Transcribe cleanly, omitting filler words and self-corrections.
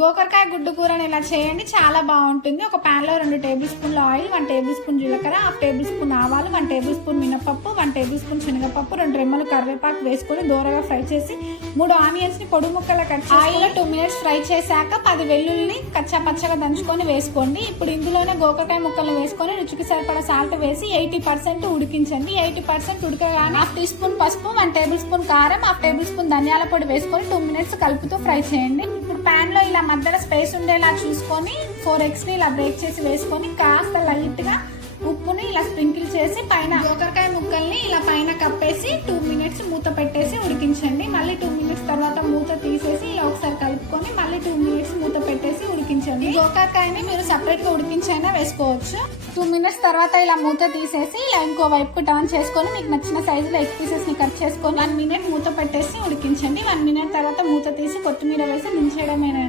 గోకరకాయ గుడ్డు కూరని ఇలా చేయండి, చాలా బాగుంటుంది. ఒక ప్యాన్ లో 2 టేబుల్ స్పూన్ల ఆయిల్, 1 టేబుల్ స్పూన్ జీలకర్ర, 1/2 టేబుల్ స్పూన్ ఆవాలు, 1 టేబుల్ స్పూన్ మినపప్పు, 1 టేబుల్ స్పూన్ శనగపప్పు, 2 రెమ్మలు కరివేపాకు వేసుకొని దూరగా ఫ్రై చేసి 3 ఆనియన్స్ ని పొడి ముక్కలా కట్ చేసి ఆయిల్ లో 2 మినిట్స్ ఫ్రై చేశాక 10 వెల్లుల్ని కచ్చా పచ్చగా దంచుకొని వేసుకోండి. ఇప్పుడు ఇందులోనే గోకరకాయ ముక్కలు వేసుకొని రుచికి సరిపడా సాల్ట్ వేసి 80% ఉడికించండి. 80% ఉడకగానే 1/2 టీ స్పూన్ పసుపు, 1 టేబుల్ స్పూన్ కారం, 1/2 టేబుల్ స్పూన్ ధనియాల పొడి వేసుకొని 2 మినిట్స్ కలుపుతూ ఫ్రై చేయండి. ఇప్పుడు ప్యాన్ లో ఇలా మధ్యలో స్పేస్ ఉండేలా చూసుకొని 4 eggs ని ఇలా బ్రేక్ చేసి వేసుకొని కాస్త లైట్ గా ఉప్పుని ఇలా స్ప్రింకిల్ చేసి పైన గోకరకాయ ముక్కల్ని ఇలా పైన కప్పేసి 2 మినిట్స్ మూత పెట్టేసి ఉడికించండి. మళ్ళీ 2 మినిట్స్ తర్వాత మూత తీసేసి ఇలా ఒకసారి కలుపుకొని మళ్ళీ 2 మినిట్స్ మూత పెట్టేసి ఉడికించండి. గోకరకాయని మీరు సపరేట్ గా ఉడికించైనా వేసుకోవచ్చు. 2 మినిట్స్ తర్వాత ఇలా మూత తీసేసి ఇలా ఇంకో వైపుకు టర్న్ చేసుకొని మీకు నచ్చిన సైజులో ఎగ్ పీసెస్ ని కట్ చేసుకొని 1 మినిట్ మూత పెట్టేసి ఉడికించండి. 1 మినిట్ తర్వాత మూత తీసి కొత్తిమీర వేసి దించేయడమేనండి.